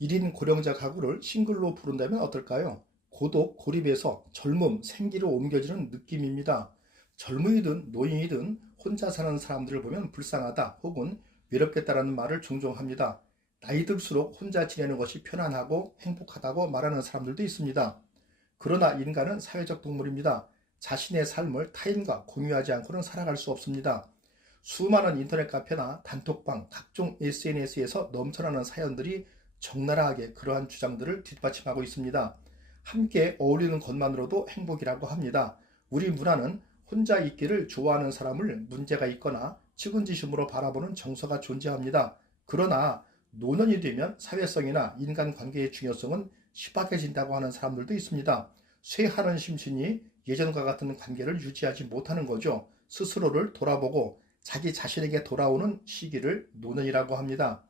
1인 고령자 가구를 싱글로 부른다면 어떨까요? 고독, 고립에서 젊음, 생기로 옮겨지는 느낌입니다. 젊은이든 노인이든 혼자 사는 사람들을 보면 불쌍하다 혹은 외롭겠다라는 말을 종종 합니다. 나이 들수록 혼자 지내는 것이 편안하고 행복하다고 말하는 사람들도 있습니다. 그러나 인간은 사회적 동물입니다. 자신의 삶을 타인과 공유하지 않고는 살아갈 수 없습니다. 수많은 인터넷 카페나 단톡방, 각종 SNS에서 넘쳐나는 사연들이 적나라하게 그러한 주장들을 뒷받침하고 있습니다. 함께 어울리는 것만으로도 행복이라고 합니다. 우리 문화는 혼자 있기를 좋아하는 사람을 문제가 있거나 측은지심으로 바라보는 정서가 존재합니다. 그러나 노년이 되면 사회성이나 인간관계의 중요성은 희박해진다고 하는 사람들도 있습니다. 쇠하는 심신이 예전과 같은 관계를 유지하지 못하는 거죠. 스스로를 돌아보고 자기 자신에게 돌아오는 시기를 노년이라고 합니다.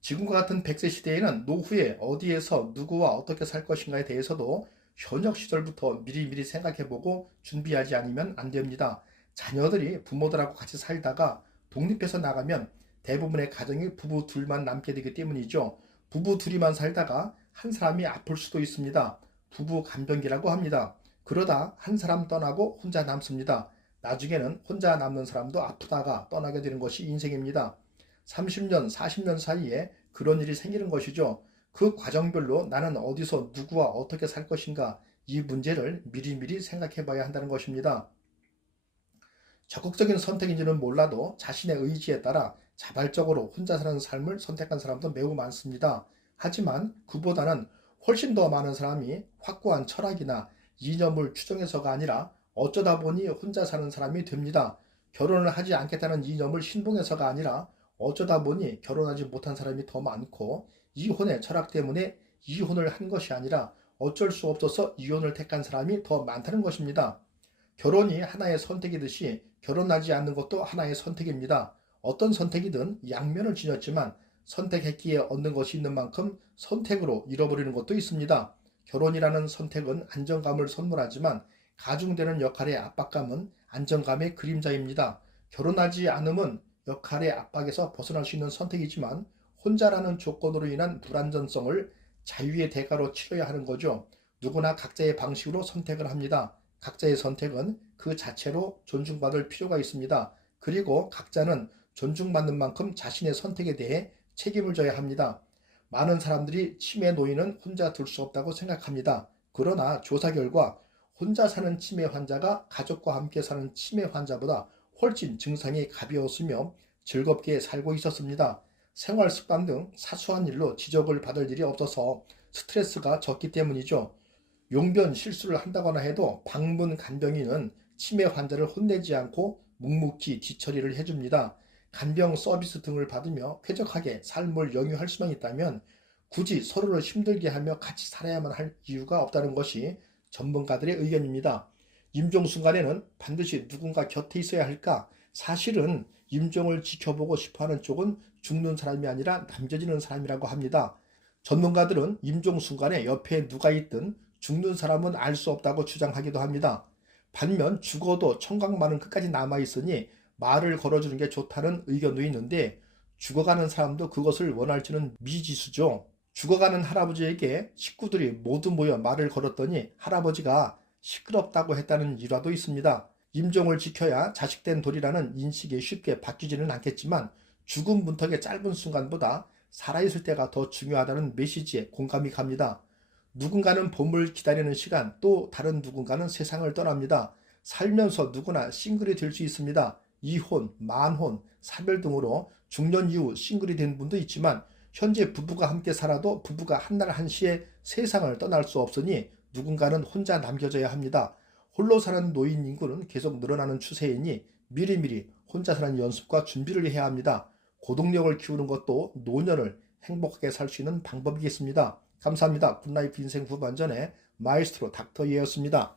지금과 같은 100세 시대에는 노후에 어디에서 누구와 어떻게 살 것인가에 대해서도 현역 시절부터 미리미리 생각해보고 준비하지 않으면 안 됩니다. 자녀들이 부모들하고 같이 살다가 독립해서 나가면 대부분의 가정이 부부 둘만 남게 되기 때문이죠. 부부 둘이만 살다가 한 사람이 아플 수도 있습니다. 부부 간병기라고 합니다. 그러다 한 사람 떠나고 혼자 남습니다. 나중에는 혼자 남는 사람도 아프다가 떠나게 되는 것이 인생입니다. 30년, 40년 사이에 그런 일이 생기는 것이죠. 그 과정별로 나는 어디서 누구와 어떻게 살 것인가, 이 문제를 미리미리 생각해 봐야 한다는 것입니다. 적극적인 선택인지는 몰라도 자신의 의지에 따라 자발적으로 혼자 사는 삶을 선택한 사람도 매우 많습니다. 하지만 그보다는 훨씬 더 많은 사람이 확고한 철학이나 이념을 추정해서가 아니라 어쩌다 보니 혼자 사는 사람이 됩니다. 결혼을 하지 않겠다는 이념을 신봉해서가 아니라 어쩌다 보니 결혼하지 못한 사람이 더 많고, 이혼의 철학 때문에 이혼을 한 것이 아니라 어쩔 수 없어서 이혼을 택한 사람이 더 많다는 것입니다. 결혼이 하나의 선택이듯이 결혼하지 않는 것도 하나의 선택입니다. 어떤 선택이든 양면을 지녔지만 선택했기에 얻는 것이 있는 만큼 선택으로 잃어버리는 것도 있습니다. 결혼이라는 선택은 안정감을 선물하지만 가중되는 역할의 압박감은 안정감의 그림자입니다. 결혼하지 않음은 역할의 압박에서 벗어날 수 있는 선택이지만 혼자라는 조건으로 인한 불안전성을 자유의 대가로 치러야 하는 거죠. 누구나 각자의 방식으로 선택을 합니다. 각자의 선택은 그 자체로 존중받을 필요가 있습니다. 그리고 각자는 존중받는 만큼 자신의 선택에 대해 책임을 져야 합니다. 많은 사람들이 치매 노인은 혼자 둘 수 없다고 생각합니다. 그러나 조사 결과 혼자 사는 치매 환자가 가족과 함께 사는 치매 환자보다 훨씬 증상이 가벼웠으며 즐겁게 살고 있었습니다. 생활 습관 등 사소한 일로 지적을 받을 일이 없어서 스트레스가 적기 때문이죠. 용변 실수를 한다거나 해도 방문 간병인은 치매 환자를 혼내지 않고 묵묵히 뒤처리를 해줍니다. 간병 서비스 등을 받으며 쾌적하게 삶을 영위할 수만 있다면 굳이 서로를 힘들게 하며 같이 살아야만 할 이유가 없다는 것이 전문가들의 의견입니다. 임종 순간에는 반드시 누군가 곁에 있어야 할까? 사실은 임종을 지켜보고 싶어하는 쪽은 죽는 사람이 아니라 남겨지는 사람이라고 합니다. 전문가들은 임종 순간에 옆에 누가 있든 죽는 사람은 알 수 없다고 주장하기도 합니다. 반면 죽어도 청각만은 끝까지 남아있으니 말을 걸어주는 게 좋다는 의견도 있는데, 죽어가는 사람도 그것을 원할지는 미지수죠. 죽어가는 할아버지에게 식구들이 모두 모여 말을 걸었더니 할아버지가 시끄럽다고 했다는 일화도 있습니다. 임종을 지켜야 자식된 도리라는 인식이 쉽게 바뀌지는 않겠지만 죽음 문턱의 짧은 순간보다 살아있을 때가 더 중요하다는 메시지에 공감이 갑니다. 누군가는 봄을 기다리는 시간, 또 다른 누군가는 세상을 떠납니다. 살면서 누구나 싱글이 될 수 있습니다. 이혼, 만혼, 사별 등으로 중년 이후 싱글이 된 분도 있지만 현재 부부가 함께 살아도 부부가 한날 한시에 세상을 떠날 수 없으니 누군가는 혼자 남겨져야 합니다. 홀로 사는 노인 인구는 계속 늘어나는 추세이니 미리미리 혼자 사는 연습과 준비를 해야 합니다. 고동력을 키우는 것도 노년을 행복하게 살 수 있는 방법이겠습니다. 감사합니다. 굿라이프 인생 후반전의 마이스트로 닥터 예였습니다.